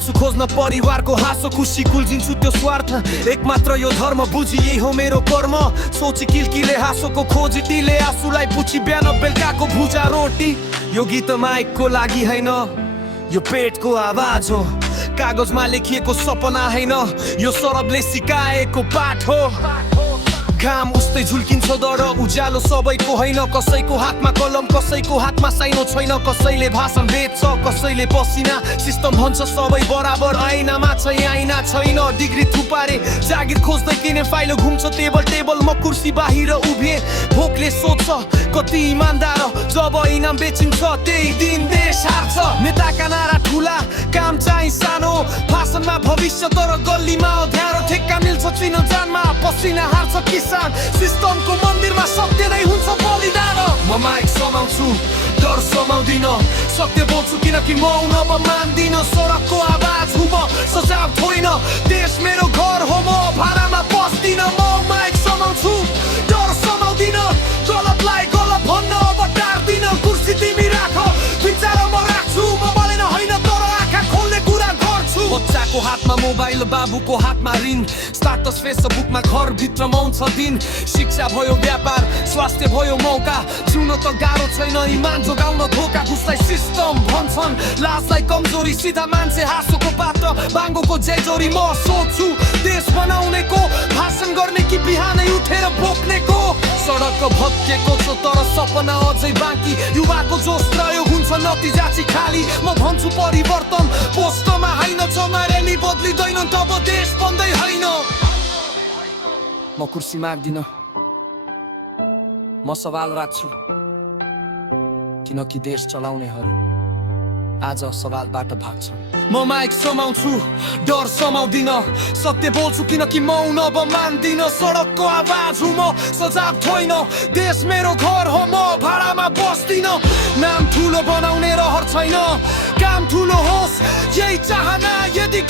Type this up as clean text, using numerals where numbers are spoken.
हेर्छु खोज्न परिवारको हाँसो खुसी कुल्झिन्छु त्यो स्वार्थ एकमात्र यो धर्म बुझी यही हो मेरो कर्म सोची किलकिले हाँसोको खोजी तिले आँसुलाई पुछी बिहान बेलुकाको भुजा रोटी यो गीत माइकको लागि हैन यो पेटको आवाज हो कागजमा लेखिएको सपना हैन यो सरबले सिकाएको पाठ हो घाम उस्तै झुल्किन्छ दर उज्यालो सबैको हैन कसैको हातमा कलम कसैको हातमा साइनो छैन कसैले भाषण बेच्छ कसैले पसिना सिस्टम भन्छ सबै बराबर ऐनामा चाहिँ आइना छैन डिग्री थुपारे जागिर खोज्दै किने फाइलो घुम्छ टेबल म कुर्सी बाहिर उभिए भोकले सोध्छ कति इमानदार जब इनाम बेचिन्छ त्यही दिन देश हार्छ नेताका नारा ठुला काम चाहिँ सानो भाषणमा भविष्य तर गल्लीमा अध्यारो ठेक्का मिल्छ चिन जानमा पसिना हार्छ किसान सिस्टमको मन्दिरमा सत्य नै हुन्छ बलिदान म माइक समाउँछु डर समाउँदिन सत्य बोल्छु किनकि म अब मान्दिन सडकको आवाज हुँ म सजाव होइन देश मेरो घर हो म भाडामा बस्दिन म माइक समाउँछु डर समाउँदिन गलतलाई गलत भन्न अब टार्दिन कुर्सी तिमी राख विचार म राख्छु म बोलेन होइन तर आँखा खोल्ने कुरा गर्छु बच्चाको हातमा मोबाइल बाबुको हातमा ऋण स्टाटस फेसबुकमा घरभित्र मौन छ दिन शिक्षा भयो व्यापार स्वास्थ्य भयो मौका जिउन त गाह्रो छैन इमान जोगाउन धोका घुसलाई सिस्टम भन्छन् लाजलाई कमजोरी सिधा मान्छे हाँसोको पात्र बाङ्गोको जयजोरी म सोच्छु देश बनाउनेको भाषण गर्ने कि बिहानै उठेर बोक्नेको सडक भत्केको छ तर सपना अझै बाँकी युवाको जोस रह्यो हुन्छ नतिजा चाहिँ खाली म भन्छु परिवर्तन पोस्टमा होइन चमारेली बदलिँदैन तब देश बन्दै होइन म कुर्सी माग्दिन म सवाल राख्छु किनकि देश चलाउनेहरू आज सवालबाट भाग्छन् म माइक समाउँछु डर समाउँदिन सत्य बोल्छु किनकि म अब मान्दिन सडकको आवाज हुँ म सजाव होइन देश मेरो घर हो म भाडामा बस्दिन नाम ठुलो बनाउने रहर छैन काम ठुलो होस् यही चाहना यदि